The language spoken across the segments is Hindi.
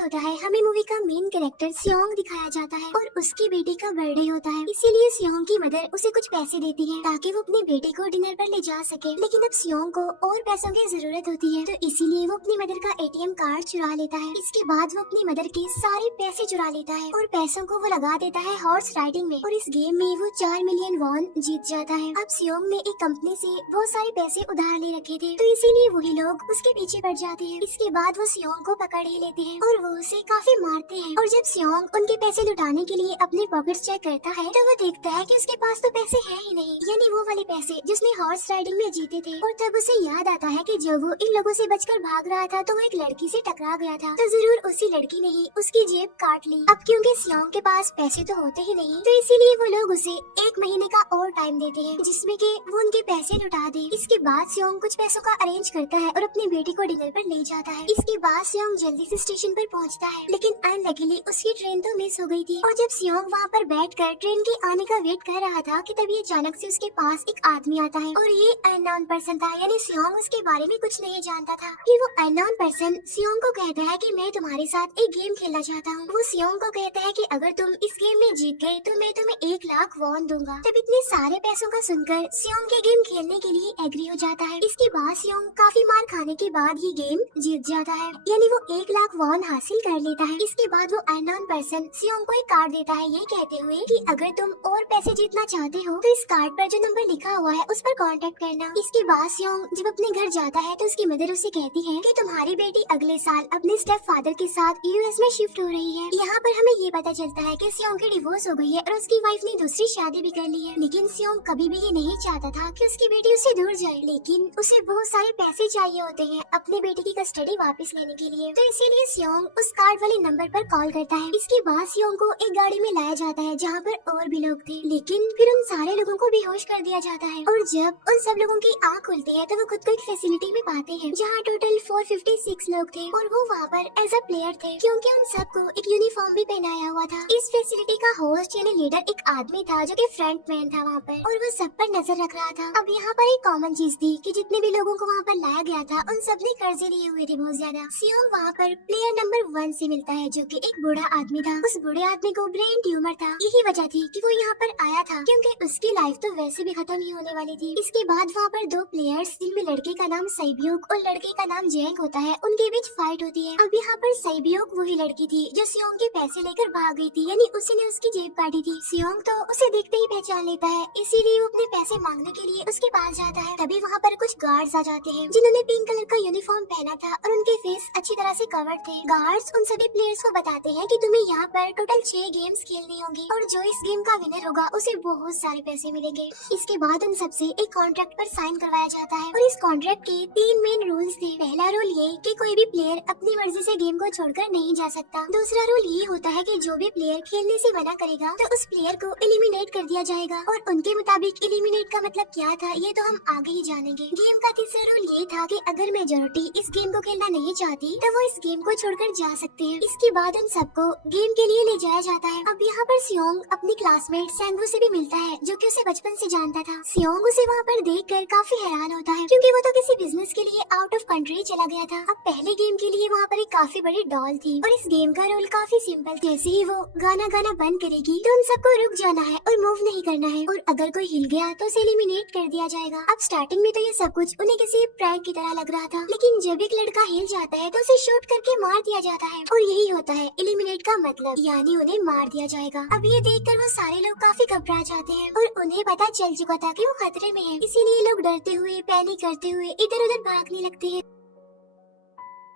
होता है हमें मूवी का मेन कैरेक्टर सियोंग दिखाया जाता है और उसकी बेटी का बर्थडे होता है। इसीलिए सियोंग की मदर उसे कुछ पैसे देती है ताकि वो अपनी बेटी को डिनर पर ले जा सके। लेकिन अब सियोंग को और पैसों की जरूरत होती है तो इसीलिए वो अपनी मदर का एटीएम कार्ड चुरा लेता है। इसके बाद वो अपनी मदर के सारे पैसे चुरा लेता है और पैसों को वो लगा देता है हॉर्स राइडिंग में और इस गेम में वो 4 मिलियन वॉन जीत जाता है। अब सियोंग ने एक कंपनी से बहुत सारे पैसे उधार ले रखे थे तो इसीलिए वही लोग उसके पीछे पड़ जाते हैं। इसके बाद वो सियोंग को पकड़ ही लेते हैं और वो उसे काफी मारते हैं। और जब सियोंग उनके पैसे लुटाने के लिए अपने पॉकेट्स चेक करता है तो वो देखता है कि उसके पास तो पैसे हैं ही नहीं, यानी वो वाले पैसे जिसने हॉर्स राइडिंग में जीते थे। और तब उसे याद आता है कि जब वो इन लोगों से बचकर भाग रहा था तो वो एक लड़की से टकरा गया था, तो जरूर उसी लड़की ने ही उसकी जेब काट ली। अब क्योंकि सियोंग के पास पैसे तो होते ही नहीं तो इसीलिए वो लोग उसे 1 महीने का और टाइम देते हैं जिसमें कि वो उनके पैसे लुटा दे। इसके बाद सियोंग कुछ पैसों का अरेंज करता है और अपनी बेटी को डिनर पर ले जाता है। इसके बाद सियोंग जल्दी से स्टेशन पर पहुंचता है लेकिन अनलकीली उसकी ट्रेन तो मिस हो गई थी। और जब सियोंग वहां पर बैठकर ट्रेन के आने का वेट कर रहा था कि तभी अचानक से उसके पास एक आदमी आता है और ये अननोन पर्सन था, यानी सियोंग उसके बारे में कुछ नहीं जानता था। फिर वो अननोन पर्सन सियोंग को कहता है कि मैं तुम्हारे साथ एक गेम खेलना चाहता हूँ। वो सियोंग को कहता है कि अगर तुम इस गेम में जीत गए तो मैं तुम्हें 1 लाख वॉन दूंगा। तब इतने सारे पैसों का सुनकर सियोंग के गेम खेलने के लिए एग्री हो जाता है। इसके बाद सियोंग काफी मार खाने के बाद ये गेम जीत जाता है, यानी वो 1 लाख वॉन हासिल कर लेता है। इसके बाद वो अननोन पर्सन सियोंग को एक कार्ड देता है ये कहते हुए कि अगर तुम और पैसे जीतना चाहते हो तो इस कार्ड पर जो नंबर लिखा हुआ है उस पर कांटेक्ट करना। इसके बाद सियोंग जब अपने घर जाता है तो उसकी मदर उसे कहती है कि तुम्हारी बेटी अगले साल अपने स्टेप फादर के साथ यूएस में शिफ्ट हो रही है। यहाँ पर हमें ये पता चलता है कि सियोंग की डिवोर्स हो गई है और उसकी वाइफ ने दूसरी शादी भी कर ली है। लेकिन सियोंग कभी भी ये नहीं चाहता था कि उसकी बेटी उससे दूर जाए, लेकिन उसे बहुत सारे पैसे चाहिए होते हैं अपनी बेटी की कस्टडी वापस लेने के लिए, तो इसीलिए सियोंग उस कार्ड वाले नंबर पर कॉल करता है। इसके बाद सियोंग को एक गाड़ी में लाया जाता है जहाँ पर और भी लोग थे, लेकिन फिर उन सारे लोगों को बेहोश कर दिया जाता है। और जब उन सब लोगों की आँख खुलती है तो वो खुद को एक फैसिलिटी में पाते हैं जहाँ टोटल 456 लोग थे और वो वहाँ पर एज अ प्लेयर थे क्योंकि उन सबको एक यूनिफॉर्म भी पहनाया हुआ था। इस फैसिलिटी का होस्ट यानी लीडर एक आदमी था जो कि फ्रंट मैन था वहाँ पर और वो सब पर नजर रख रहा था। अब यहाँ पर एक कॉमन चीज थी कि जितने भी लोगों को वहाँ पर लाया गया था उन सब ने कर्जे लिए हुए थे बहुत ज्यादा। सियोंग वहाँ पर प्लेयर नंबर 1 से मिलता है जो कि एक बूढ़ा आदमी था। उस बूढ़े आदमी को ब्रेन ट्यूमर था, यही वजह थी कि वो यहाँ पर आया था क्योंकि उसकी लाइफ तो वैसे भी खत्म ही होने वाली थी। इसके बाद वहाँ पर 2 प्लेयर्स जिनमें लड़के का नाम सैब्यूक और लड़के का नाम जेंग होता है उनके बीच फाइट होती है। अब यहाँ पर सैब्यूक वही लड़की थी जो सियोंग के पैसे लेकर भाग गई थी, यानी उसी ने उसकी जेब काटी थी। सियोंग तो उसे देखते ही पहचान लेता है, इसीलिए वो अपने पैसे मांगने के लिए उसके पास जाता है। तभी वहाँ पर कुछ गार्ड्स आ जाते हैं जिन्होंने पिंक कलर का यूनिफॉर्म पहना था और उनके फेस अच्छी तरह से कवर्ड थे। गार्ड्स उन सभी प्लेयर्स को बताते हैं कि तुम्हें यहाँ पर टोटल 6 गेम्स खेलनी होगी और जो इस गेम का विनर होगा उसे बहुत सारे पैसे मिलेंगे। इसके बाद उन सबसे एक कॉन्ट्रैक्ट पर साइन करवाया जाता है और इस कॉन्ट्रैक्ट के 3 मेन रूल्स थे। पहला रूल ये कि कोई भी प्लेयर अपनी मर्जी से गेम को छोड़कर नहीं जा सकता। दूसरा रूल ये होता है कि जो भी प्लेयर खेलने से मना करेगा तो उस प्लेयर को एलिमिनेट कर दिया जाएगा और उनके मुताबिक एलिमिनेट का मतलब क्या था ये तो हम आगे ही जानेंगे। गेम का तीसरा रूल ये था कि अगर मेजोरिटी इस गेम को खेलना नहीं चाहती तो वो इस गेम को छोड़कर जा सकते हैं। इसके बाद उन सबको गेम के लिए ले जाया जाता है। अब यहाँ पर सियोंग अपनी क्लासमेट सैंगवू से भी मिलता है जो कि उसे बचपन से जानता था। सियोंग उसे वहाँ पर देखकर काफी हैरान होता है क्योंकि वो तो किसी बिजनेस के लिए आउट ऑफ कंट्री चला गया था। अब पहले गेम के लिए वहाँ पर एक काफी बड़ी डॉल थी और इस गेम का रूल काफी सिंपल, जैसे ही वो गाना गाना बंद करेगी तो उन सबको रुक जाना है और मूव नहीं करना है और अगर कोई हिल गया तो उसे एलिमिनेट कर दिया जाएगा। अब स्टार्टिंग में तो ये सब कुछ उन्हें किसी प्रैंक की तरह लग रहा था, लेकिन जब एक लड़का हिल जाता है तो उसे शूट करके मार दिया जाता है और यही होता है एलिमिनेट का मतलब, यानी उन्हें मार दिया जाएगा। अब ये देखकर वो सारे लोग काफी घबरा जाते हैं और उन्हें पता चल चुका था कि वो खतरे में है, इसीलिए लोग डरते हुए पैनिक करते हुए इधर उधर भागने लगते हैं।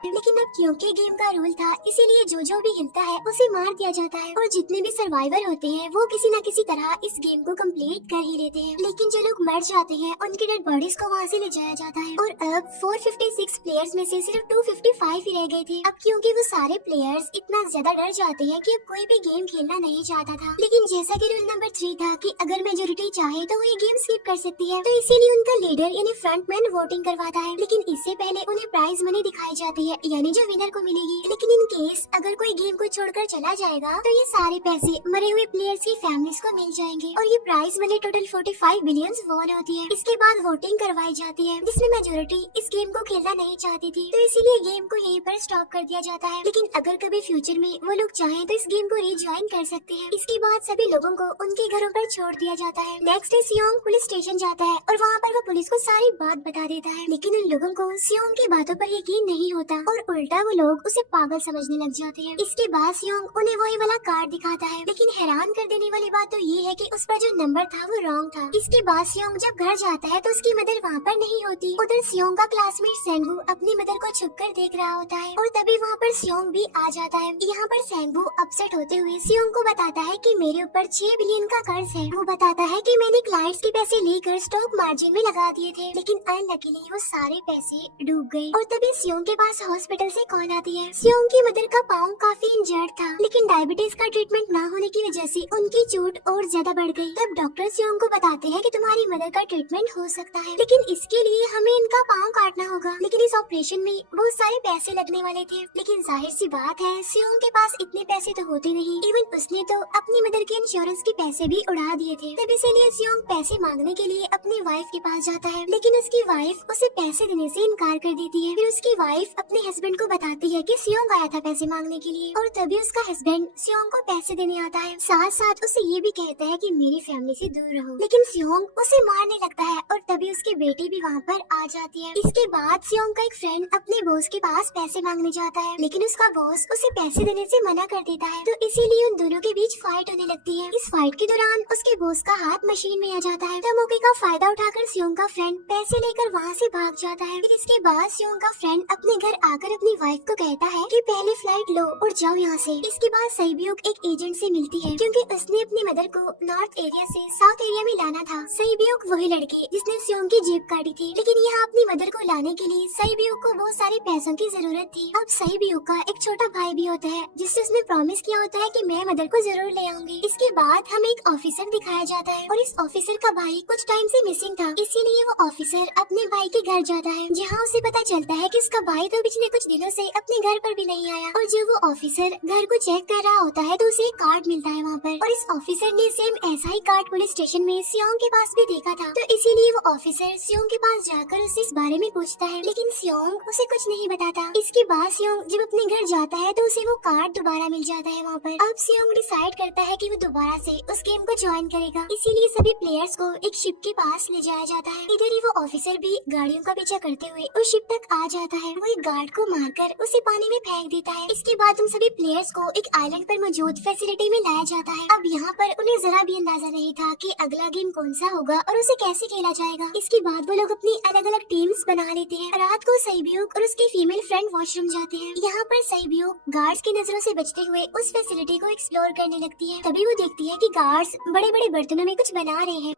लेकिन अब क्योंकि गेम का रूल था इसीलिए जो भी हिलता है उसे मार दिया जाता है और जितने भी सर्वाइवर होते हैं वो किसी न किसी तरह इस गेम को कंप्लीट कर ही लेते हैं। लेकिन जो लोग मर जाते हैं उनकी डेड बॉडीज को वहाँ से ले जाया जाता है और अब 456 प्लेयर्स में से सिर्फ 255 ही रह गए थे। अब क्योंकि वो सारे प्लेयर्स इतना ज्यादा डर जाते हैं कि अब कोई भी गेम खेलना नहीं चाहता था। लेकिन जैसा कि रूल नंबर 3 था कि अगर मेजोरिटी चाहे तो वो ये गेम स्किप कर सकती है, तो इसीलिए उनका लीडर यानी फ्रंटमैन वोटिंग करवाता है। लेकिन इससे पहले उन्हें प्राइज मनी दिखाई जाती है यानी जो विनर को मिलेगी। लेकिन इन केस अगर कोई गेम को छोड़कर चला जाएगा तो ये सारे पैसे मरे हुए प्लेयर्स की फैमिलीज को मिल जाएंगे और ये prize money total 45 billion won होती है। इसके बाद वोटिंग करवाई जाती है जिसमें मेजोरिटी इस गेम को खेलना नहीं चाहती थी, तो इसीलिए गेम को यहीं पर स्टॉप कर दिया जाता है। लेकिन अगर कभी फ्यूचर में वो लोग चाहें तो इस गेम को रीज्वाइन कर सकते हैं। इसके बाद सभी लोगों को उनके घरों पर छोड़ दिया जाता है। नेक्स्ट डे सियोंग पुलिस स्टेशन जाता है और वहाँ पर वो पुलिस को सारी बात बता देता है, लेकिन उन लोगों को सियोंग की बातों पर यकीन नहीं होता और उल्टा वो लोग उसे पागल समझने लग जाते हैं। इसके बाद सियोंग उन्हें वही वाला कार्ड दिखाता है, लेकिन हैरान कर देने वाली बात तो ये है कि उस पर जो नंबर था वो रॉन्ग था। इसके बाद सियोंग जब घर जाता है तो उसकी मदर वहाँ पर नहीं होती। उधर सियोंग का क्लासमेट सेंगू अपनी मदर को छुपकर देख रहा होता है और तभी वहाँ पर सियोंग भी आ जाता है। यहाँ पर सेंगू अपसेट होते हुए सियोंग को बताता है कि मेरे ऊपर 6 बिलियन का कर्ज है। वो बताता है कि मैंने क्लाइंट्स के पैसे लेकर स्टॉक मार्जिन में लगा दिए थे, लेकिन अनलकीली वो सारे पैसे डूब गए। और तभी सियोंग के पास हॉस्पिटल से कॉल आती है। सियोंग की मदर का पाँव काफी इंजर्ड था, लेकिन डायबिटीज का ट्रीटमेंट न होने की वजह से उनकी चोट और ज्यादा बढ़ गई। तब डॉक्टर सियोंग को बताते हैं कि तुम्हारी मदर का ट्रीटमेंट हो सकता है, लेकिन इसके लिए हमें इनका पाँव काटना होगा। लेकिन इस ऑपरेशन में बहुत सारे पैसे लगने वाले थे, लेकिन जाहिर सी बात है सियोंग के पास इतने पैसे तो होते नहीं। इवन उसने तो अपनी मदर के इंश्योरेंस के पैसे भी उड़ा दिए थे। तब इसीलिए सियोंग पैसे मांगने के लिए अपनी वाइफ के पास जाता है, लेकिन उसकी वाइफ उसे पैसे देने से इनकार कर देती है। फिर उसकी वाइफ अपने हस्बैंड को बताती है कि सियोंग आया था पैसे मांगने के लिए, और तभी उसका हस्बैंड सियोंग को पैसे देने आता है। साथ साथ उसे ये भी कहता है कि मेरी फैमिली से दूर रहो, लेकिन सियोंग उसे मारने लगता है और तभी उसकी बेटी भी वहाँ पर आ जाती है। इसके बाद सियोंग का एक फ्रेंड अपने बॉस के पास पैसे मांगने जाता है, लेकिन उसका बॉस उसे पैसे देने से मना कर देता है, तो इसीलिए उन दोनों के बीच फाइट होने लगती है। इस फाइट के दौरान उसके बॉस का हाथ मशीन में आ जाता है, तो मौके का फायदा उठाकर सियोंग का फ्रेंड पैसे लेकर वहाँ से भाग जाता है। फिर इसके बाद सियोंग का फ्रेंड अपने घर आकर अपनी वाइफ को कहता है कि पहले फ्लाइट लो और जाओ यहाँ से। इसके बाद सईब्यूक एक एजेंट से मिलती है, क्योंकि उसने अपनी मदर को नॉर्थ एरिया से साउथ एरिया में लाना था। सईब्यूक वही लड़की जिसने सियोंग की जेब काटी थी, लेकिन यहाँ अपनी मदर को लाने के लिए सईब्यूक को बहुत सारे पैसों की जरूरत थी। अब सईब्यूक का एक छोटा भाई भी होता है, जिससे उसने प्रॉमिस किया होता है कि मैं मदर को जरूर ले आऊंगी। इसके बाद हमें एक ऑफिसर दिखाया जाता है और इस ऑफिसर का भाई कुछ टाइम से मिसिंग था, इसीलिए वो ऑफिसर अपने भाई के घर जाता है, जहाँ उसे पता चलता है कि उसका भाई तो पिछले कुछ दिनों से अपने घर पर भी नहीं आया। और जब वो ऑफिसर घर को चेक कर रहा होता है तो उसे एक कार्ड मिलता है वहाँ पर, और इस ऑफिसर ने सेम ऐसा ही कार्ड पुलिस स्टेशन में सियोंग के पास भी देखा था, तो इसीलिए वो ऑफिसर सियोंग के पास जाकर उससे इस बारे में पूछता है, लेकिन सियोंग उसे कुछ नहीं बताता। इसके बाद सियोंग जब अपने घर जाता है तो उसे वो कार्ड दोबारा मिल जाता है वहाँ पर। अब सियोंग डिसाइड करता है कि वो दोबारा से उस गेम को ज्वाइन करेगा, इसीलिए सभी प्लेयर्स को एक शिप के पास ले जाया जाता है। इधर ही वो ऑफिसर भी गाड़ियों का पीछा करते हुए उस शिप तक आ जाता है। वो एक गार्ड को मारकर उसे पानी में फेंक देता है। इसके बाद उन सभी प्लेयर्स को एक आइलैंड पर मौजूद फैसिलिटी में लाया जाता है। अब यहाँ पर उन्हें जरा भी अंदाजा नहीं था कि अगला गेम कौन सा होगा और उसे कैसे खेला जाएगा। इसके बाद वो लोग अपनी अलग अलग टीम्स बना लेते हैं। रात को सईब्यूक और उसके फीमेल फ्रेंड वॉशरूम जाते हैं। यहाँ पर सईब्यूक गार्ड्स की नजरों से बचते हुए उस फैसिलिटी को एक्सप्लोर करने लगती है। तभी वो देखती है कि गार्ड्स बड़े बड़े बर्तनों में कुछ बना रहे हैं,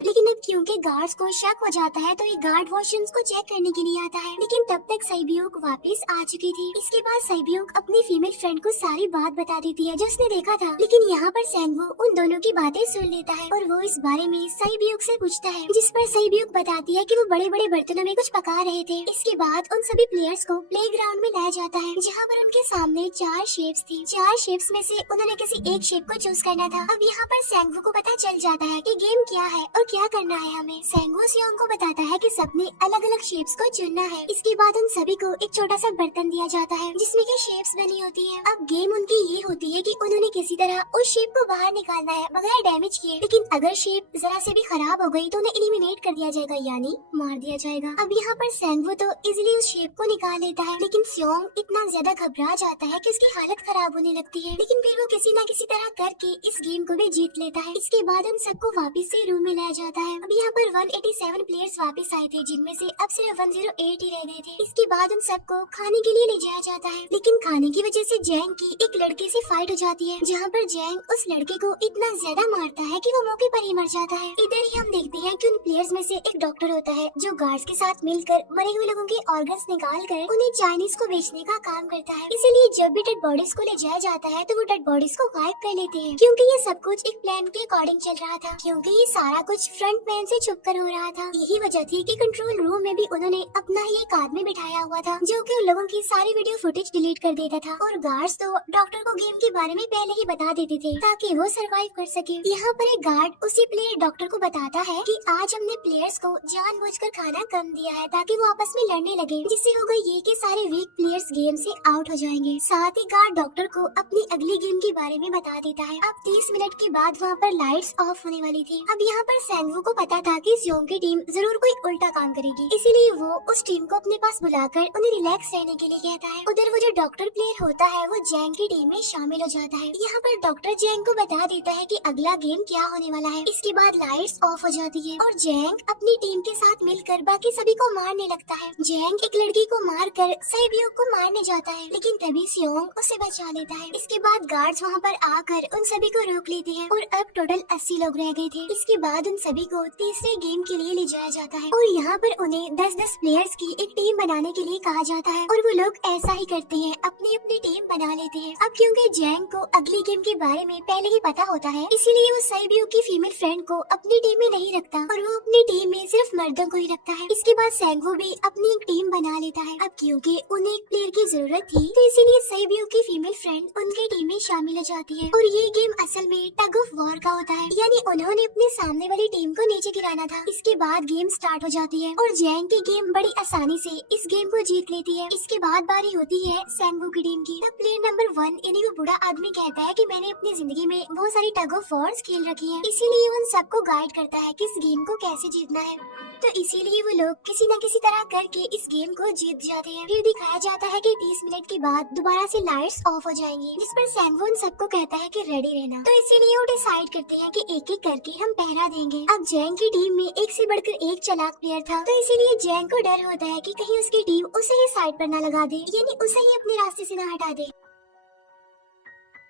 लेकिन अब क्योंकि गार्ड्स को शक हो जाता है तो ये गार्ड वॉशरूम्स को चेक करने के लिए आता है, लेकिन तब तक सईब्यूक वापस आ चुकी थी। इसके बाद सईब्यूक अपनी फीमेल फ्रेंड को सारी बात बता देती है जो उसने देखा था, लेकिन यहाँ पर सेंगू उन दोनों की बातें सुन लेता है और वो इस बारे में सईब्यूक से पूछता है, जिस पर सईब्यूक बताती है कि वो बड़े बड़े बर्तनों में कुछ पका रहे थे। इसके बाद उन सभी प्लेयर्स को प्ले ग्राउंड में लाया जाता है, जहाँ पर उनके सामने 4 शेप्स थी। 4 शेप्स में से उन्होंने किसी एक शेप को चूज करना था। अब यहाँ पर सेंगू को पता चल जाता है कि गेम क्या है और क्या करना है हमें। सेंगू सियोंग को बताता है कि सबने अलग अलग शेप्स को चुनना है। इसके बाद उन सभी को एक छोटा सा बर्तन दिया जाता है जिसमें की शेप्स बनी होती है। अब गेम उनकी ये होती है कि उन्होंने किसी तरह उस शेप को बाहर निकालना है बगैर डैमेज किए, लेकिन अगर शेप जरा से भी खराब हो गई तो उन्हें एलिमिनेट कर दिया जाएगा, यानी मार दिया जाएगा। अब यहाँ पर सेंगू तो इजिली उस शेप को निकाल लेता है, लेकिन सियोंग इतना ज्यादा घबरा जाता है कि उसकी हालत खराब होने लगती है, लेकिन फिर वो किसी न किसी तरह करके इस गेम को भी जीत लेता है। इसके बाद उन सबको वापस से रूम में लाया जाता है। अब यहाँ पर 187 प्लेयर्स वापस आए थे, जिनमें से अब सिर्फ 108 ही रह गए थे। इसके बाद उन सबको खाने के लिए ले जाया जाता है, लेकिन खाने की वजह से जैंग की एक लड़के से फाइट हो जाती है, जहाँ पर जैंग उस लड़के को इतना ज्यादा मारता है कि वो मौके पर ही मर जाता है। इधर ही हम देखते हैं कि उन प्लेयर्स में से एक डॉक्टर होता है जो गार्ड्स के साथ मिलकर मरे हुए लोगों के ऑर्गन्स निकाल कर उन्हें चाइनीज को बेचने का काम करता है। इसीलिए जब भी डेड बॉडीज को ले जाया जाता है तो वो डेड बॉडीज को गायब कर लेते हैं, क्योंकि ये सब कुछ एक प्लान के अकॉर्डिंग चल रहा था। क्योंकि ये सारा कुछ फ्रंटमैन से छुपकर हो रहा था। यही वजह थी कि कंट्रोल रूम में भी उन्होंने अपना ही एक आदमी बिठाया हुआ था जो कि उन लोगों की सारी वीडियो फुटेज डिलीट कर देता था, और गार्ड्स तो डॉक्टर को गेम के बारे में पहले ही बता देते थे ताकि वो सरवाइव कर सके। यहाँ पर एक गार्ड उसी प्लेयर डॉक्टर को बताता है कि आज हमने प्लेयर्स को जानबूझकर खाना कम दिया है ताकि वो आपस में लड़ने लगे, जिससे होगा ये कि सारे वीक प्लेयर्स गेम से आउट हो जाएंगे। साथ ही गार्ड डॉक्टर को अपनी अगली गेम के बारे में बता देता है। अब 30 मिनट के बाद वहाँ पर लाइट्स ऑफ होने वाली थी। अब यहाँ पर सैंगवू को पता था कि सियोंग की टीम जरूर कोई उल्टा काम करेगी, इसीलिए वो उस टीम को अपने पास बुलाकर उन्हें रिलैक्स रहने के लिए कहता है। उधर वो जो डॉक्टर प्लेयर होता है वो जैंग की टीम में शामिल हो जाता है। यहाँ पर डॉक्टर जैंग को बता देता है कि अगला गेम क्या होने वाला है। इसके बाद लाइट्स ऑफ हो जाती है और जैंग अपनी टीम के साथ मिलकर बाकी सभी को मारने लगता है। जैंग एक लड़की को मारकर सैबियों को मारने जाता है, लेकिन तभी सियोंग उसे बचा लेता है। इसके बाद गार्ड्स वहाँ पर आकर उन सभी को रोक लेते हैं और अब टोटल 80 लोग रह गए थे। इसके बाद उन सभी को तीसरे गेम के लिए ले जाया जाता है और यहाँ पर उन्हें 10-10 प्लेयर्स की एक टीम बनाने के लिए कहा जाता है और वो लोग ऐसा ही करते हैं, अपनी अपनी टीम बना लेते हैं। अब क्योंकि जैंग को अगली गेम के बारे में पहले ही पता होता है, इसीलिए वो सैबियो की फीमेल फ्रेंड को अपनी टीम में नहीं रखता और वो अपनी टीम में सिर्फ मर्दों को ही रखता है। इसके बाद सैंगवू भी अपनी एक टीम बना लेता है। अब क्योंकि उन्हें एक प्लेयर की जरूरत थी, तो इसीलिए सैबियो की फीमेल फ्रेंड उनकी टीम में शामिल हो जाती है और ये गेम असल में टग ऑफ वॉर का होता है, यानी उन्होंने अपने सामने वाली टीम को नीचे गिराना था। इसके बाद गेम स्टार्ट हो जाती है और जैंग की गेम बड़ी आसानी से इस गेम को जीत लेती है। इसके बाद बारी होती है सैंगवू की टीम की। तब प्लेयर नंबर 1 यानी वो बूढ़ा आदमी कहता है कि मैंने अपनी जिंदगी में बहुत सारी टग ऑफ वॉर्स खेल रखी है, इसीलिए उन सबको गाइड करता है कि इस गेम को कैसे जीतना है। तो इसीलिए वो लोग किसी न किसी तरह करके इस गेम को जीत जाते हैं। फिर दिखाया जाता है कि 30 मिनट के बाद दोबारा से लाइट्स ऑफ हो जाएंगी, जिस पर सैंगवू उन सबको कहता है कि रेडी रहना। तो इसीलिए वो डिसाइड करते हैं कि एक एक करके हम पहरा देंगे। अब जैंग की टीम में एक से बढ़कर एक चालाक प्लेयर था, तो इसीलिए जैंग को डर होता है कि कहीं उसकी टीम उसे ही साइड पर न लगा दे, यानी उसे ही अपने रास्ते से न हटा दे।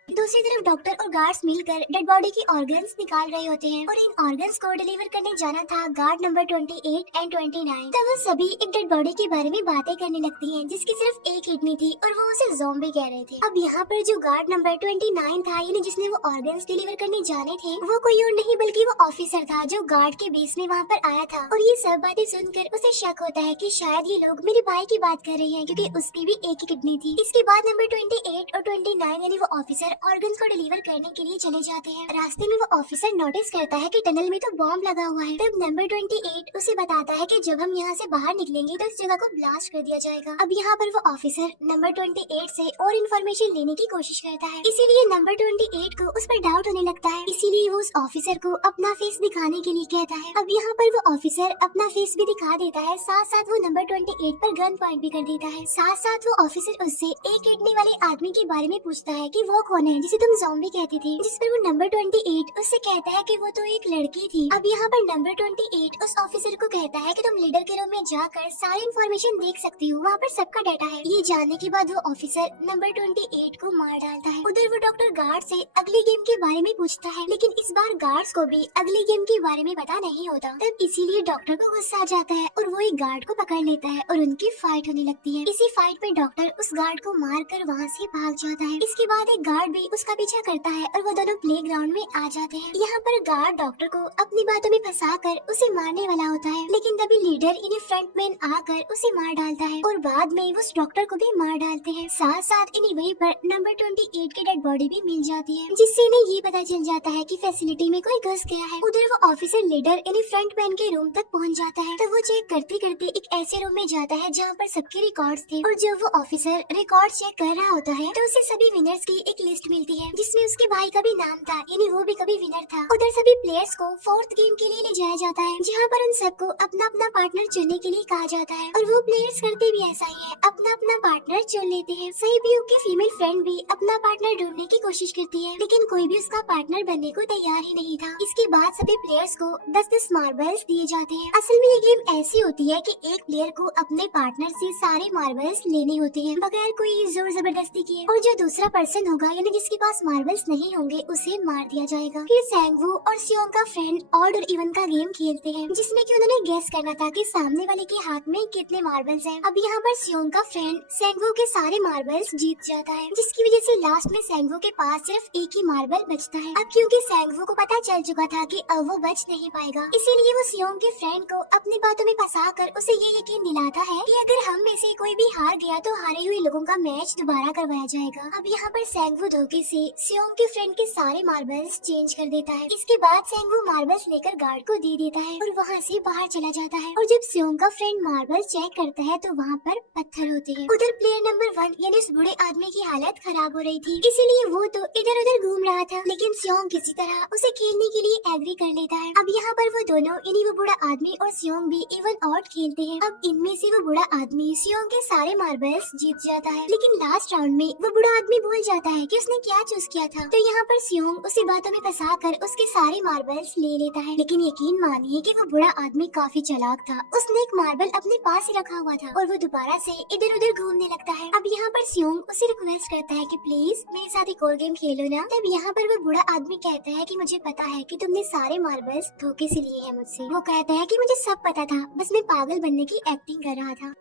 दूसरी तरफ डॉक्टर और गार्ड्स मिलकर डेड बॉडी की ऑर्गन्स निकाल रहे होते हैं और इन ऑर्गन्स को डिलीवर करने जाना था गार्ड नंबर 28 एंड 29। तब वो सभी एक डेड बॉडी के बारे में बातें करने लगती हैं, जिसकी सिर्फ एक किडनी थी और वो उसे ज़ॉम्बी कह रहे थे। अब यहाँ पर जो गार्ड नंबर 29 था, यानी जिसने वो ऑर्गन्स डिलीवर करने जाने थे, वो कोई और नहीं बल्कि वो ऑफिसर था जो गार्ड के बेस में वहाँ पर आया था। और ये सब बातें सुनकर उसे शक होता है कि शायद ये लोग मेरे भाई की बात कर रही है, क्योंकि उसकी भी एक ही किडनी थी। इसके बाद नंबर 28 और 29 यानी वो ऑफिसर ऑर्गन्स को डिलीवर करने के लिए चले जाते हैं। रास्ते में वो ऑफिसर नोटिस करता है कि टनल में तो बॉम्ब लगा हुआ है। तब नंबर 28 उसे बताता है कि जब हम यहाँ से बाहर निकलेंगे तो इस जगह को ब्लास्ट कर दिया जाएगा। अब यहाँ पर वो ऑफिसर नंबर 28 से और इन्फॉर्मेशन लेने की कोशिश करता है, इसीलिए नंबर 28 को उस पर डाउट होने लगता है, इसीलिए वो उस ऑफिसर को अपना फेस दिखाने के लिए कहता है। अब यहाँ पर वो ऑफिसर अपना फेस भी दिखा देता है, साथ साथ वो नंबर 28 पर गन पॉइंट भी कर देता है। साथ साथ वो ऑफिसर उससे एक किडनी वाले आदमी के बारे में पूछता है कि वो कौन है जिसे तुम ज़ॉम्बी कहती थी, जिस पर वो नंबर 28 उससे कहता है कि वो तो एक लड़की थी। अब यहाँ पर नंबर 28 उस ऑफिसर को कहता है कि तुम लीडर के रूम में जाकर सारी इन्फॉर्मेशन देख सकती हो, वहाँ पर सबका डाटा है। ये जानने के बाद वो ऑफिसर नंबर 28 को मार डालता है। उधर वो डॉक्टर गार्ड से अगली गेम के बारे में पूछता है, लेकिन इस बार गार्ड्स को भी अगली गेम के बारे में पता नहीं होता। तब इसीलिए डॉक्टर को गुस्सा आ जाता है और वो एक गार्ड को पकड़ लेता है और उनकी फाइट होने लगती है। इसी फाइट में डॉक्टर उस गार्ड को मार कर वहाँ से भाग जाता है। इसके बाद एक गार्ड भी उसका पीछा करता है और वो दोनों प्लेग्राउंड में आ जाते हैं। यहाँ पर गार्ड डॉक्टर को अपनी बातों में फंसाकर उसे मारने वाला होता है, लेकिन तभी लीडर यानी फ्रंटमैन आकर उसे मार डालता है और बाद में वो उस डॉक्टर को भी मार डालते हैं। साथ साथ इन्हीं वहीं पर नंबर 28 की डेड बॉडी भी मिल जाती है, जिससे इन्हें ये पता चल जाता है कि फैसिलिटी में कोई घुस गया है। उधर वो ऑफिसर लीडर यानी फ्रंटमैन के रूम तक पहुँच जाता है। तब वो चेक करते करते एक ऐसे रूम में जाता है जहाँ पर सबके रिकॉर्ड्स थे, और जब वो ऑफिसर रिकॉर्ड चेक कर रहा होता है तो उसे सभी विनर्स की एक लिस्ट मिलती है, जिसमें उसके भाई का भी नाम था, यानी वो भी कभी विनर था। उधर सभी प्लेयर्स को 4th गेम के लिए ले जाया जाता है, जहाँ पर उन सबको अपना अपना पार्टनर चुनने के लिए कहा जाता है, और वो प्लेयर्स करते भी ऐसा ही है, अपना अपना पार्टनर चुन लेते हैं। सैबियो की फीमेल फ्रेंड भी अपना पार्टनर ढूंढने की कोशिश करती है, लेकिन कोई भी उसका पार्टनर बनने को तैयार ही नहीं था। इसके बाद सभी प्लेयर्स को 10-10 मार्बल्स दिए जाते हैं। असल में ये गेम ऐसी होती है कि एक प्लेयर को अपने पार्टनर से सारे मार्बल्स लेने होते हैं बगैर कोई जोर जबरदस्ती किए, और जो दूसरा पर्सन होगा यानी जिसके पास मार्बल्स नहीं होंगे उसे मार दिया जाएगा। फिर सेंगवू और सियोंग का फ्रेंड ऑड और इवन का गेम खेलते हैं, जिसमें कि उन्होंने गेस करना था कि सामने वाले के हाथ में कितने मार्बल्स हैं। अब यहाँ पर सियोंग का फ्रेंड सेंगवू के सारे मार्बल्स जीत जाता है, जिसकी वजह से लास्ट में सेंगवू के पास सिर्फ एक ही मार्बल बचता है। अब क्योंकि सेंगवू को पता चल चुका था कि अब वो बच नहीं पाएगा, इसीलिए वो सियोंग के फ्रेंड को अपनी बातों में फंसाकर उसे ये यकीन दिलाता है कि अगर हम में से कोई भी हार गया तो हारे हुए लोगों का मैच दोबारा करवाया जाएगा। अब यहाँ पर सेंगवू धोखे से सियोंग के फ्रेंड के सारे मार्बल्स चेंज कर देता है। इसके बाद सेंगवू मार्बल्स लेकर गार्ड को दे देता है और वहाँ से बाहर चला जाता है। और जब सियोंग का फ्रेंड मार्बल्स चेक करता है तो वहाँ पर पत्थर होते हैं। उधर प्लेयर नंबर 1 यानी उस बूढ़े आदमी की हालत खराब हो रही थी, इसीलिए वो तो इधर उधर घूम रहा था, लेकिन सियोंग किसी तरह उसे खेलने के लिए एग्री कर लेता है। अब यहाँ पर वो दोनों यानी वो बूढ़ा आदमी और सियोंग भी इवन ऑड खेलते हैं। अब इनमें से वो बूढ़ा आदमी सियोंग के सारे मार्बल्स जीत जाता है, लेकिन लास्ट राउंड में वो बूढ़ा आदमी भूल जाता है कि उसने क्या चूज किया था। तो यहाँ पर सियोंग उसी बातों में फंसा कर उसके सारे मार्बल्स ले लेता है, लेकिन यकीन मानिए कि वो बूढ़ा आदमी काफी चालाक था। उसने एक मार्बल अपने पास ही रखा हुआ था और वो दोबारा से इधर उधर घूमने लगता है। अब यहाँ पर सियोंग उसे रिक्वेस्ट करता है कि प्लीज मेरे साथ एक और गेम खेलो ना। तब यहाँ पर वो बूढ़ा आदमी कहता है कि मुझे पता है कि तुमने सारे मार्बल्स धोखे से लिए हैं मुझसे। वो कहता है कि मुझे सब पता था, बस मैं पागल बनने की एक्टिंग कर रहा था।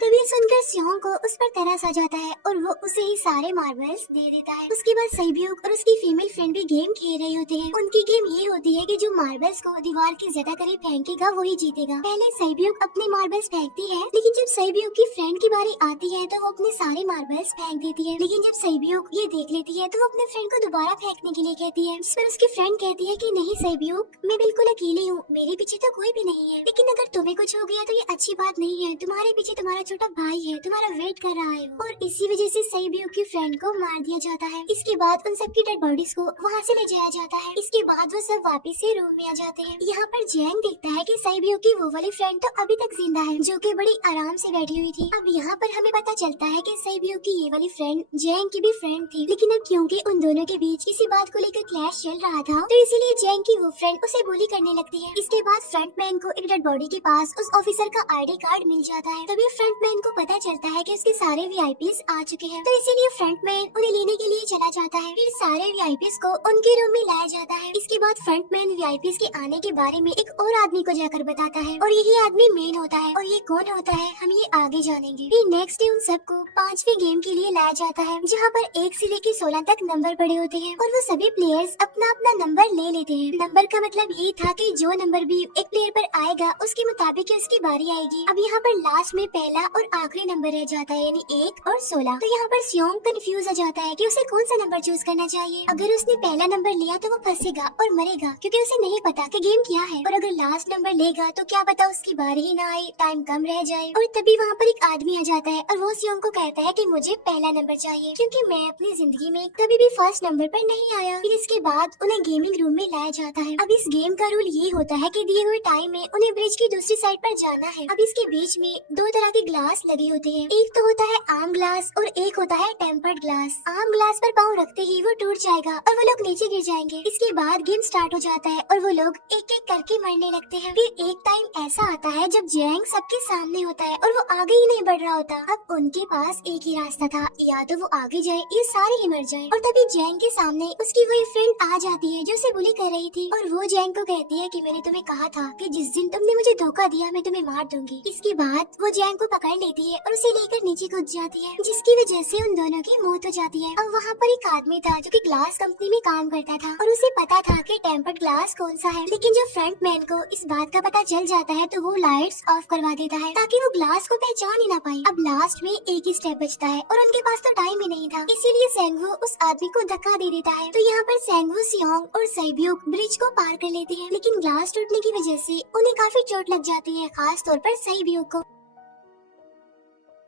तभी सुनकर सियोंग को उस पर तरस आ जाता है और वो उसे ही सारे मार्बल्स दे देता है। उसके बाद सैब्यूक और उसकी फीमेल फ्रेंड भी गेम खेल रहे होते हैं। उनकी गेम ये होती है कि जो मार्बल्स को दीवार के ज्यादा करीब फेंकेगा वही जीतेगा। पहले सैब्यूक अपने मार्बल्स फेंकती है, लेकिन जब सैब्यूक की फ्रेंड की बारी आती है तो वो अपने सारे मार्बल्स फेंक देती है। लेकिन जब सैब्यूक ये देख लेती है तो वो अपने फ्रेंड को दोबारा फेंकने के लिए कहती है, जिस पर उसकी फ्रेंड कहती है कि नहीं सैब्यूक, मैं बिल्कुल अकेली हूँ, मेरे पीछे तो कोई भी नहीं है, लेकिन अगर तुम्हें कुछ हो गया तो ये अच्छी बात नहीं है, तुम्हारे पीछे तुम्हारा छोटा भाई है, तुम्हारा वेट कर रहा है। और इसी वजह से सैब्यूक की फ्रेंड को मार दिया जाता है। इसके बाद उन सबकी डेड बॉडीज को वहाँ से ले जाया जाता है। इसके बाद वो सब वापस से रूम में आ जाते हैं। यहाँ पर जैंग देखता है कि सैब्यूक की वो वाली फ्रेंड तो अभी तक जिंदा है, जो कि बड़ी आराम से बैठी हुई थी। अब यहाँ पर हमें पता चलता है कि सैब्यूक की ये वाली फ्रेंड जैंग की भी फ्रेंड थी, लेकिन अब क्योंकि उन दोनों के बीच किसी बात को लेकर क्लैश चल रहा था तो इसीलिए जैंग की वो फ्रेंड उसे बुली करने लगती है। इसके बाद फ्रंटमैन को एक डेड बॉडी के पास उस ऑफिसर का आईडी कार्ड मिल जाता है। तभी फ्रंटमैन को पता चलता है कि उसके सारे वीआईपीज आ चुके हैं, तो इसीलिए फ्रंटमैन उन्हें लेने के लिए चला जाता है। फिर सारे वीआईपीज को उनके रूम में लाया जाता है। इसके बाद फ्रंटमैन वीआईपीज के आने के बारे में एक और आदमी को जाकर बताता है और यही आदमी मेन होता है। और ये कौन होता है हम ये आगे जानेंगे। फिर नेक्स्ट डे उन सबको 5वीं गेम के लिए लाया जाता है, जहाँ पर 1 से लेकर 16 तक नंबर पड़े होते हैं और वो सभी प्लेयर्स अपना अपना नंबर ले लेते हैं। नंबर का मतलब ये था कि जो नंबर भी एक प्लेयर पर आएगा उसके मुताबिक ही उसकी बारी आएगी। अब यहाँ पर लास्ट में पहला और आखिरी नंबर रह जाता है, यानी 1 और 16। तो यहाँ पर सियोंग कंफ्यूज हो जाता है कि उसे कौन सा नंबर चूज करना चाहिए। अगर उसने पहला नंबर लिया तो वो फंसेगा और मरेगा, क्योंकि उसे नहीं पता कि गेम क्या है। और अगर लास्ट नंबर लेगा तो क्या पता उसकी बारी ही ना आए, टाइम कम रह जाए। और तभी वहाँ पर एक आदमी आ जाता है और वो सियोंग को कहता है कि मुझे पहला नंबर चाहिए, क्योंकि मैं अपनी जिंदगी में कभी भी फर्स्ट नंबर पर नहीं आया। फिर इसके बाद उन्हें गेमिंग रूम में लाया जाता है। अब इस गेम का रूल ये होता है कि दिए हुए टाइम में उन्हें ब्रिज की दूसरी साइड पर जाना है। अब इसके बीच में 2 तरह के ग्लास लगे होते हैं, एक तो होता है आम ग्लास और एक होता है टेम्पर्ड ग्लास। आम ग्लास पर पाँव रखते ही वो टूट जाएगा और वो लोग नीचे गिर जाएंगे। इसके बाद गेम स्टार्ट हो जाता है और वो लोग एक एक करके मरने लगते हैं। फिर एक टाइम ऐसा आता है जब जैंग सबके सामने होता है और वो आगे ही नहीं बढ़ रहा होता। अब उनके पास एक ही रास्ता था, या तो वो आगे जाए या सारे ही मर जाए। और तभी जैंग के सामने उसकी वही फ्रेंड आ जाती है जो उसे बुली कर रही थी, और वो जैंग को कहती है कि मैंने तुम्हें कहा था कि जिस दिन तुमने मुझे धोखा दिया मैं तुम्हें मार दूंगी। इसके बाद वो जैंग को पकड़ लेती है और उसे लेकर नीचे कूद जाती है, जिसकी वजह से उन दोनों की मौत हो जाती है। अब वहाँ पर एक आदमी था जो कि ग्लास कंपनी में काम करता था और उसे पता था कि टेम्पर्ड ग्लास कौन सा है, लेकिन जब फ्रंटमैन को इस बात का पता चल जाता है तो वो लाइट्स ऑफ करवा देता है ताकि वो ग्लास को पहचान ही ना पाए। अब लास्ट में एक ही स्टेप बचता है और उनके पास तो टाइम ही नहीं था, इसीलिए सेंगवू उस आदमी को धक्का दे देता है। तो यहाँ पर सेंगवू, सियोंग और सैब्यूक ब्रिज को पार कर लेते हैं, लेकिन ग्लास टूटने की वजह से उन्हें काफी चोट लग जाती है, खास तौर पर सैब्यूक को।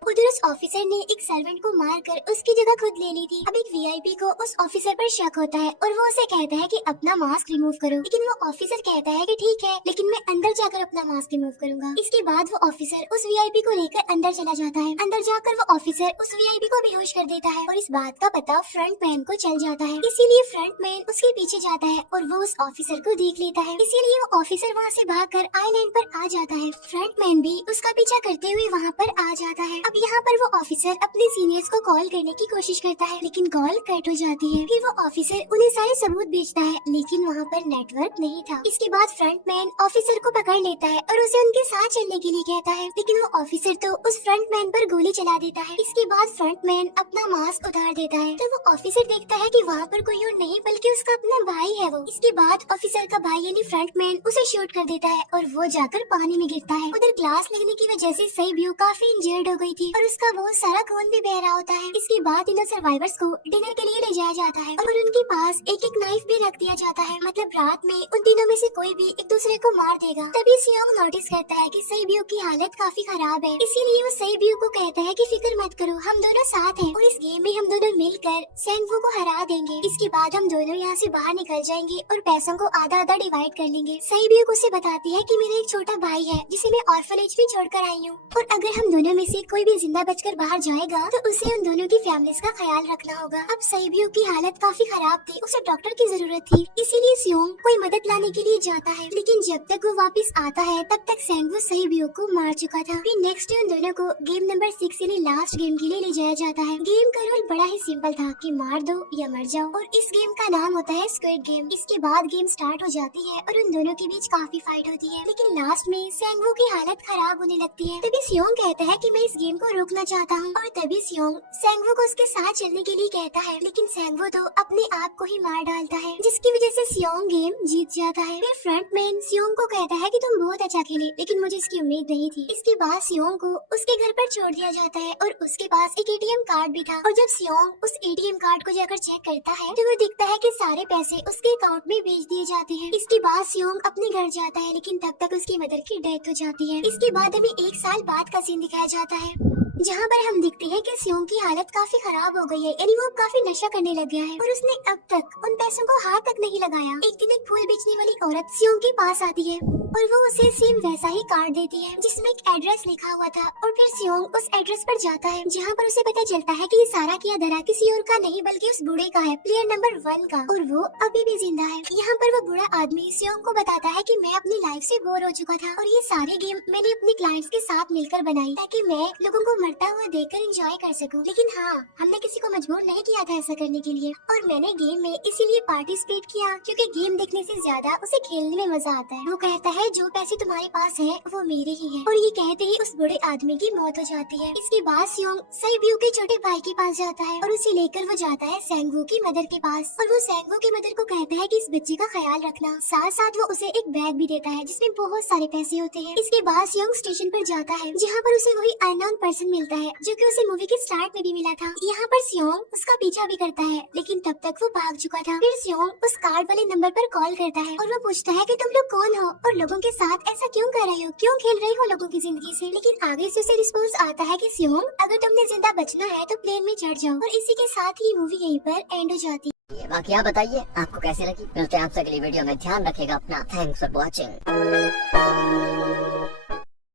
उधर उस ऑफिसर ने एक सर्वेंट को मारकर उसकी जगह खुद ले ली थी। अब एक वीआईपी को उस ऑफिसर पर शक होता है और वो उसे कहता है कि अपना मास्क रिमूव करो, लेकिन वो ऑफिसर कहता है कि ठीक है, लेकिन मैं अंदर जाकर अपना मास्क रिमूव करूंगा। इसके बाद वो ऑफिसर उस वीआईपी को लेकर अंदर चला जाता है। अंदर जाकर वो ऑफिसर उस वीआईपी को बेहोश कर देता है और इस बात का पता फ्रंटमैन को चल जाता है, इसीलिए फ्रंटमैन उसके पीछे जाता है और वो उस ऑफिसर को देख लेता है, इसीलिए वो ऑफिसर वहाँ से भागकर आइलैंड पर आ जाता है। फ्रंटमैन भी उसका पीछा करते हुए वहाँ पर आ जाता है। अब यहाँ पर वो ऑफिसर अपने सीनियर्स को कॉल करने की कोशिश करता है, लेकिन कॉल कट हो जाती है। फिर वो ऑफिसर उन्हें सारे सबूत भेजता है, लेकिन वहाँ पर नेटवर्क नहीं था। इसके बाद फ्रंटमैन ऑफिसर को पकड़ लेता है और उसे उनके साथ चलने के लिए कहता है, लेकिन वो ऑफिसर तो उस फ्रंटमैन पर गोली चला देता है। इसके बाद फ्रंटमैन अपना मास्क उतार देता है, तो वो ऑफिसर देखता है कि वहाँ पर कोई और नहीं बल्कि उसका अपना भाई है वो। इसके बाद ऑफिसर का भाई यानी फ्रंटमैन उसे शूट कर देता है और वो जाकर पानी में गिरता है। उधर ग्लास लगने की वजह से सैब्यू काफी इंजर्ड हो गई थी और उसका बहुत सारा खून भी बह रहा होता है। इसके बाद इन सर्वाइवर्स को डिनर के लिए ले जाया जाता है और उनके पास एक एक नाइफ भी रख दिया जाता है, मतलब रात में उन तीनों में से कोई भी एक दूसरे को मार देगा। तभी सियोंग नोटिस करता है कि सैब्यू की हालत काफी खराब है, इसीलिए वो सैब्यू को कहता है कि फिक्र मत करो, हम दोनों साथ हैं और इस गेम में हम दोनों मिलकर सेंगवू को हरा देंगे। इसके बाद हम दोनों यहाँ से बाहर निकल जाएंगे और पैसों को आधा आधा डिवाइड कर लेंगे। सैब्यू उसे बताती है कि मेरा एक छोटा भाई है जिसे मैं ऑर्फनेज में छोड़कर आई हूँ और अगर हम दोनों में से कोई भी जिंदा बचकर बाहर जाएगा तो उसे उन दोनों की फैमिलीज का ख्याल रखना होगा। अब सैब्यू की हालत काफी खराब थी, उसे डॉक्टर की जरूरत थी, इसीलिए सियोंग कोई मदद लाने के लिए जाता है, लेकिन जब तक वो वापस आता है तब तक सेंगवू सैब्यू को मार चुका था। फिर नेक्स्ट डे उन दोनों को गेम नंबर 6 यानी लास्ट गेम के लिए ले जाया जाता है। गेम का रूल बड़ा ही सिंपल था कि मार दो या मर जाओ और इस गेम का नाम होता है स्क्विड गेम। इसके बाद गेम स्टार्ट हो जाती है और उन दोनों के बीच काफी फाइट होती है, लेकिन लास्ट में सेंगवू की हालत खराब होने लगती है। तभी सियोंग कहता है कि मैं इस गेम को रोकना चाहता हूँ और तभी सियोंग सेंगवू को उसके साथ चलने के लिए कहता है, लेकिन सेंगवू तो अपने आप को ही मार डालता है, जिसकी वजह से सियोंग गेम जीत जाता है। फिर फ्रंटमैन सियोंग को कहता है कि तुम बहुत अच्छा खेले, लेकिन मुझे इसकी उम्मीद नहीं थी। इसके बाद सियोंग को उसके घर पर छोड़ दिया जाता है और उसके पास एक एटीएम कार्ड भी था और जब सियोंग उस एटीएम कार्ड को जाकर चेक करता है तो वो दिखता है कि सारे पैसे उसके अकाउंट में भेज दिए जाते हैं। इसके बाद सियोंग अपने घर जाता है, लेकिन तब तक उसकी मदर की डेथ हो जाती है। इसके बाद हमें 1 साल बाद का सीन दिखाया जाता है, जहाँ पर हम देखते हैं कि सियोंग की हालत काफी खराब हो गई है, यानी वो काफी नशा करने लग गया है और उसने अब तक उन पैसों को हाथ तक नहीं लगाया। एक दिन एक फूल बेचने वाली औरत सियोंग के पास आती है और वो उसे सेम वैसा ही कार्ड देती है जिसमें एक एड्रेस लिखा हुआ था और फिर सियोंग उस एड्रेस पर जाता है, जहाँ पर उसे पता चलता है कि ये सारा किया धरा किसी और का नहीं बल्कि उस बूढ़े का है, प्लेयर नंबर 1 का, और वो अभी भी जिंदा है। यहाँ पर वो बूढ़ा आदमी सियोंग को बताता है कि मैं अपनी लाइफ से बोर हो चुका था और ये सारे गेम मैंने अपने क्लाइंट्स के साथ मिलकर बनाई ताकि मैं लोगों को मरता हुआ देखकर एंजॉय कर सकूं, लेकिन हाँ, हमने किसी को मजबूर नहीं किया था ऐसा करने के लिए और मैंने गेम में इसीलिए पार्टिसिपेट किया क्योंकि गेम देखने से ज्यादा उसे खेलने में मजा आता है। वो कहता है जो पैसे तुम्हारे पास है वो मेरे ही है, और ये कहते ही उस बूढ़े आदमी की मौत हो जाती है। इसके बाद सियोंग सैब्यू के छोटे भाई के पास जाता है और उसे लेकर वो जाता है सेंगवू की मदर के पास और वो सेंगवू की मदर को कहता है कि इस बच्चे का ख्याल रखना, साथ साथ वो उसे एक बैग भी देता है जिसमें बहुत सारे पैसे होते हैं। इसके बाद सियोंग स्टेशन पर जाता है जहाँ पर उसे वही अननोन पर्सन मिलता है जो कि उसे मूवी के स्टार्ट में भी मिला था। यहाँ पर सियोंग उसका पीछा भी करता है, लेकिन तब तक वो भाग चुका था। फिर सियोंग उस कार्ड वाले नंबर पर कॉल करता है और वो पूछता है कि तुम लोग कौन हो और लोगों के साथ ऐसा क्यों कर रहे हो, क्यों खेल रहे हो लोगों की जिंदगी से। लेकिन आगे से उसे रिस्पॉन्स आता है कि सियोंग अगर तुमने जिंदा बचना है तो प्लेन में चढ़ जाओ, और इसी के साथ ही मूवी यहीं पर एंड हो जाती है। बाकी आप बताइए आपको कैसी लगी। मिलते हैं आपसे अगली वीडियो में, ध्यान रखिएगा अपना। Thanks for watching.